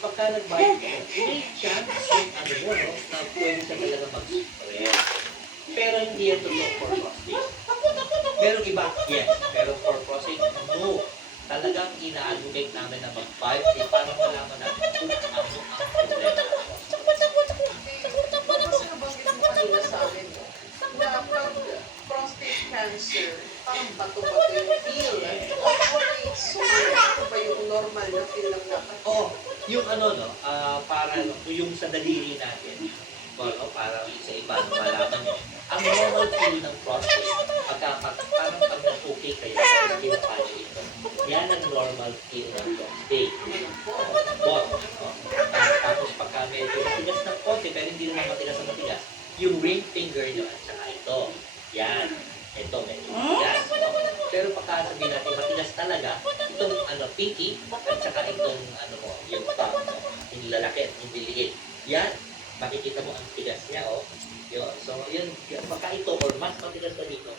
pagka nag-bite ko, may chance yung ano mo, no, na pwede siya talaga mag-spread. Pero hindi yan totoo for prostate. Merong iba, yes. Pero for prostate, no. Talagang ina-advocate namin na mag-bite para malaman natin kung ano ang problema ng prostate. Kasi nabanggit mo kanina sa amin, no? Na pag prostate cancer, parang bato-bato yung feel. Okay, so ito ba yung normal na feel ng dapat? Oo, yung ano, no, para yung sa daliri natin, no, para sa iba, no, malaman nyo, ang normal feel ng prostate, parang pag nag-okay kayo, kinapalo ito. Yan ang normal feel ng prostate. Bot, no? Tapos pagka medyo matigas ng konti, pero hindi naman matigas na matigas, yung ring finger nyo at saka ito. Yan. Ito, medyo matigas. No? Pero pagka sabihin natin matigas talaga, itong pinky, at saka itong yung thumb, no? Yung lalaki at yung diliit. Yan. Makikita mo ang tigas niya, oh. Yun. So, yun. Pagka ito or mas matigas na dito,